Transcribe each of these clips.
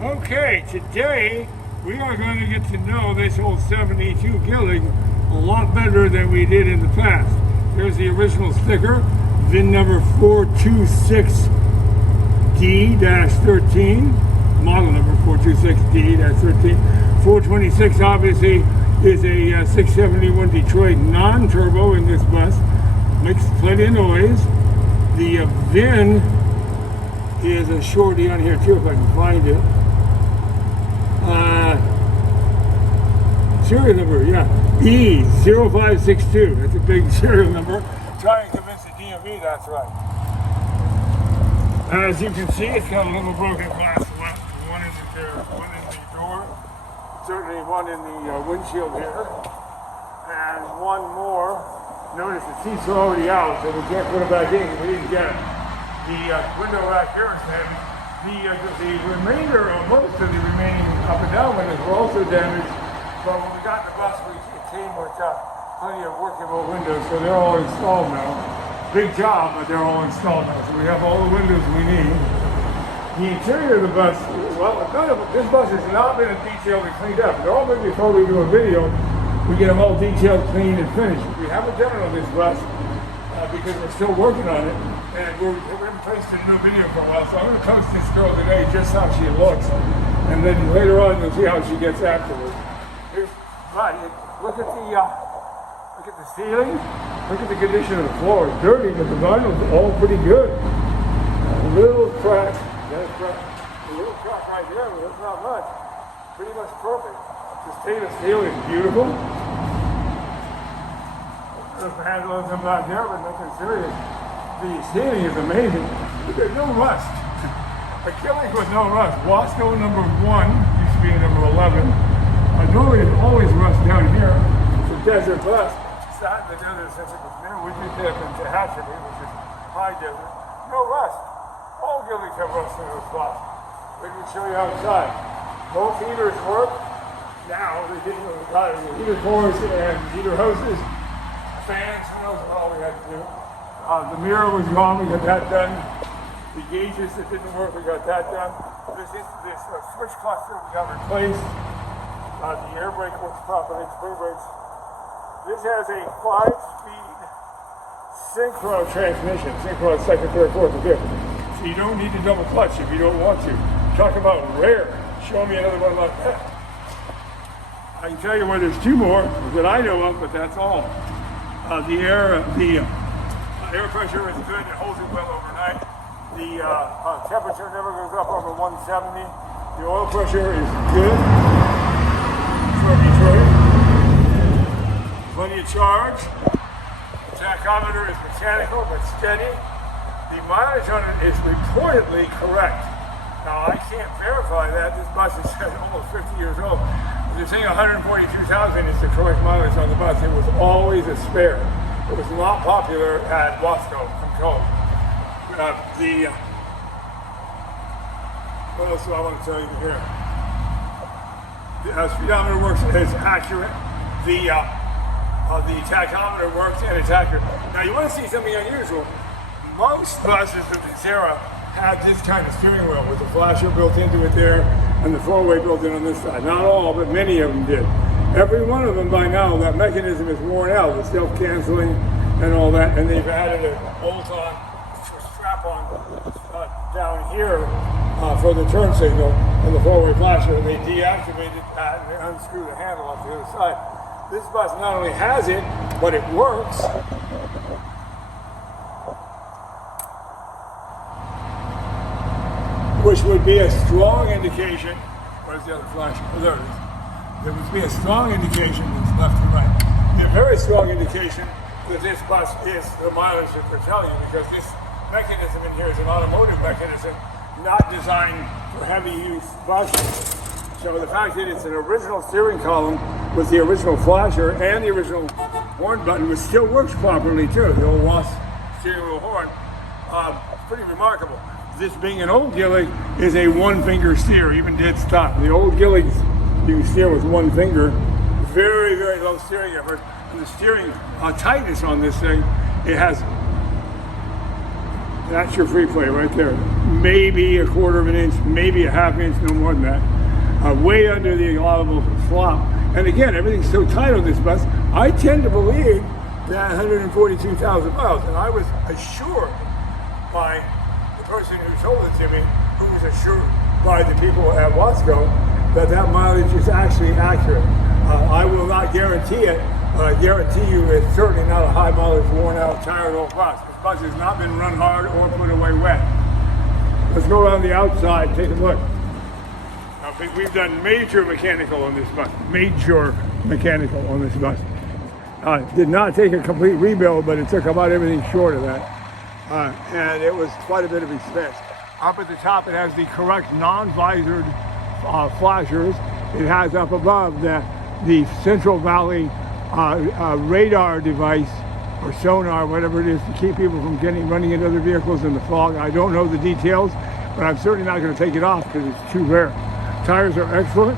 Okay, today we are going to get to know this old 72 Gillig a lot better than we did in the past. Here's the original sticker, VIN number 426D-13, model number 426D-13. 426 obviously is a 671 Detroit non-turbo in this bus. Makes plenty of noise. The VIN is a shorty on here too if I can find it. Serial number, yeah, E0562. That's a big serial number. Try and convince the DMV that's right. As you can see, it's got a little broken glass left. One in the door, certainly one in the windshield here, and one more. Notice the seats are already out, so we can't put it back in because we didn't get it. The window back here is damaged. The remainder of most of the remaining up and down windows were also damaged, but when we got in the bus, it came with plenty of workable windows, so they're all installed now. Big job, but they're all installed now, so we have all the windows we need. The interior of the bus, well, this bus has not been detailed and cleaned up. Normally before we do a video, we get them all detailed, cleaned, and finished. We haven't done it on this bus because we're still working on it. And we haven't placed a new video for a while, so I'm going to post this girl today just how she looks, and then later on you'll see how she gets afterwards. Look at the ceiling. Look at the condition of the floor. It's dirty, but the vinyl's all pretty good. A little crack, a little crack right there, but that's not much. Pretty much perfect. The stainless steel is beautiful. There's a handle and some back there, but nothing serious. The ceiling is amazing. There's no rust. A Gillig with no rust. Wasco number 1 used to be number 11. Normally it's always rust down here. It's a desert bus. Sat in the desert since it was new. We just did in Tehachapi, which is high desert. No rust. All Gilligs have rust in those spots. Let me show you outside. Both heaters work. Now they didn't really got it. Heater cores and heater hoses. Fans, who knows what all we had to do. The mirror was gone, we got that done. The gauges that didn't work, we got that done. This switch cluster we got replaced. The air brake works properly, spring brakes. This has a 5-speed synchro transmission. Synchro is second, third, fourth, and fifth. So you don't need to double clutch if you don't want to. Talk about rare. Show me another one like that. I can tell you where there's 2 more that I know of, but that's all. The air pressure is good, it holds it well overnight. The temperature never goes up over 170. The oil pressure is good for Detroit. Plenty of charge. The tachometer is mechanical but steady. The mileage on it is reportedly correct. Now I can't verify that. This bus is almost 50 years old. They're saying 142,000 is the correct mileage on the bus. It was always a spare. It was not popular at Wasco, I'm told. What else do I want to tell you here? The speedometer works as accurate. The tachometer works and it's accurate. Now you want to see something unusual. Most buses of this era had this kind of steering wheel with the flasher built into it there and the 4-way built in on this side. Not all, but many of them did. Every one of them by now, that mechanism is worn out, the self-canceling and all that, and they've added a bolt-on strap-on down here for the turn signal and the 4-way flasher, and they deactivated that and they unscrew the handle off the other side. This bus not only has it, but it works. Which would be a strong indication. Where's the other flash? Oh, there it is. There would be a strong indication that's left and right. A very strong indication that this bus is the mileage that they're telling you, because this mechanism in here is an automotive mechanism, not designed for heavy use buses. So the fact that it's an original steering column with the original flasher and the original horn button, which still works properly too, the old Wasco steering wheel horn, it's pretty remarkable. This being an old Gillig is a 1-finger steer, even dead stop. The old Gilligs, you can steer with 1 finger. Very, very low steering effort. And the steering tightness on this thing, it has That's your free play right there. Maybe a quarter of an inch, maybe a half inch, no more than that. Way under the allowable slop. And again, everything's so tight on this bus. I tend to believe that 142,000 miles, and I was assured by the person who told it to me, who was assured by the people at Wasco, that that mileage is actually accurate. I will not guarantee it, but I guarantee you it's certainly not a high mileage, worn out, tired old bus. This bus has not been run hard or put away wet. Let's go around the outside, take a look. We've done major mechanical on this bus. Major mechanical on this bus. Did not take a complete rebuild, but it took about everything short of that. And it was quite a bit of expense. Up at the top, it has the correct non-visored flashers. It has up above the Central Valley radar device, or sonar, whatever it is, to keep people from running into other vehicles in the fog. I don't know the details, but I'm certainly not going to take it off because it's too rare. Tires are excellent.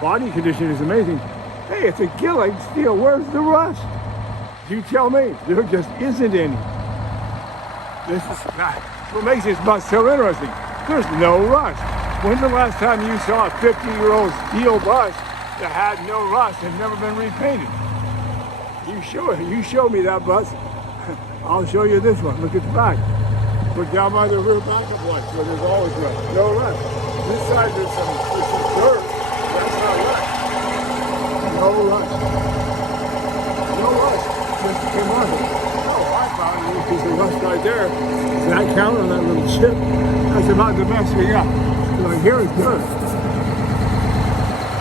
Body condition is amazing. Hey, it's a Gillig steel. Where's the rust? You tell me. There just isn't any. This is what makes this bus so interesting. There's no rust. When's the last time you saw a 50-year-old steel bus that had no rust and never been repainted? You show me that bus. I'll show you this one. Look at the back. Look down by the rear backup lights where there's always rust. No rust. This side there's some dirt. That's not rust. No rust. No rust. Just came on it. Oh, I found a little piece of rust right there. Does that count on that little chip? That's about the best we got. So here is dirt.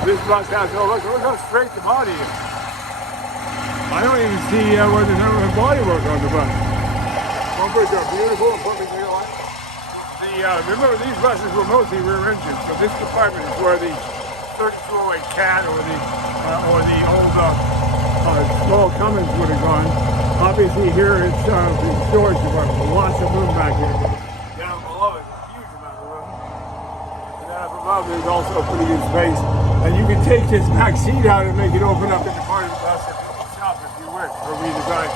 This bus has no rust. Look how straight the body is. I don't even see where there's ever been body work on the bus. Bumpers are beautiful and perfectly aligned. Remember, these buses were mostly rear engine, so this compartment is where the 3208 Cat or the old small Cummins would have gone. Obviously, here it's the storage department. Lots of room back here. Down below is a huge amount of room. And then up above, there's also a pretty good space. And you can take this back seat out and make it open up into part of the bus itself if you wish, or redesign.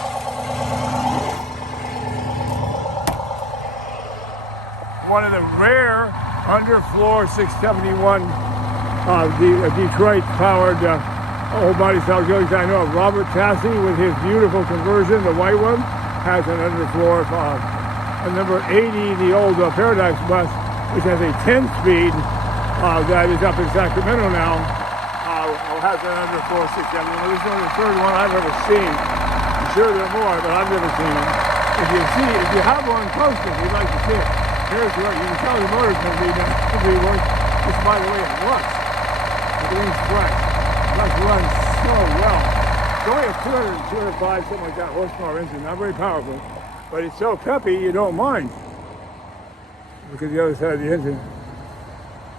One of the rare underfloor 671 Detroit powered whole body style Gilligs I know of. Robert Tassi with his beautiful conversion, the white one, has an underfloor. Number 80, the old Paradise bus, which has a 10-speed that is up in Sacramento now, has an underfloor 671. This is only the third one I've ever seen. I'm sure there are more, but I've never seen them. If you have one posted, you'd like to see it. Here's where you can tell the motor's going to be worth. Just by the way it looks. Everything's fresh. It runs so well. It's only a 205, something like that, horsepower engine. Not very powerful. But it's so peppy, you don't mind. Look at the other side of the engine.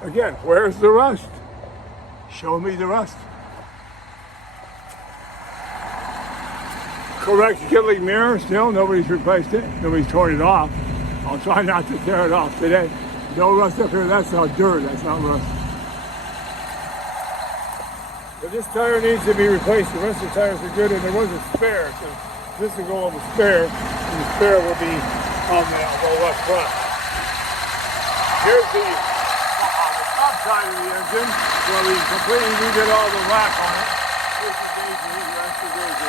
Again, where's the rust? Show me the rust. Correct Gillig mirror still. Nobody's replaced it. Nobody's torn it off. I'll try not to tear it off today. No rust up here. That's not dirt. That's not rust. But this tire needs to be replaced. The rest of the tires are good, and there was a spare. So this will go on the spare, and the spare will be on the left front. Here's the top side of the engine, where we completely redid all the rack on it. Here's the gauge, the extra gauge.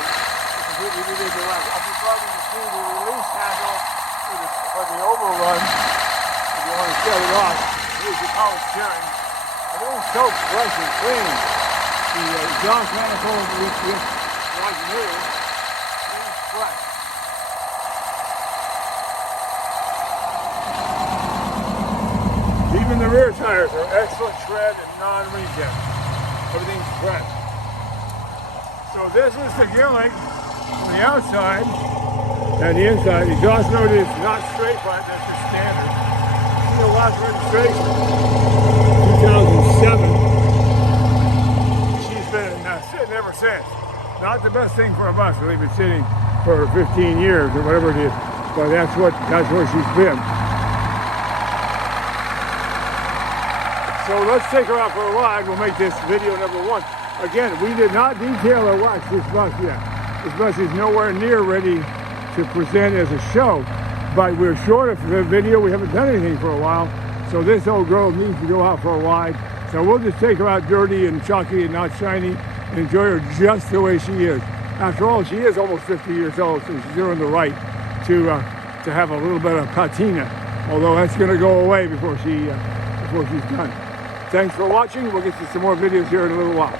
Completely redid the rack. Up above you can see the release handle for the overrun. If you want to shut it off, here's the power steering. Everything's so fresh and clean. The exhaust manifold, which is like new, is fresh. Even the rear tires are excellent tread and non-regen. Everything's fresh. So this is the Gillig on the outside. And the inside, the exhaust note is not straight pipe, that's just standard. See the last registration, 2007. She's been sitting ever since. Not the best thing for a bus, to leave it sitting for 15 years or whatever it is. But that's where she's been. So let's take her out for a ride. We'll make this video number 1. Again, we did not detail or wax this bus yet. This bus is nowhere near ready to present as a show. but we're short of the video. We haven't done anything for a while. So this old girl needs to go out for a ride. So we'll just take her out dirty and chalky and not shiny and enjoy her just the way she is. After all, she is almost 50 years old, so she's earned the right to have a little bit of patina. Although that's going to go away before she's done. Thanks for watching. We'll get to some more videos here in a little while.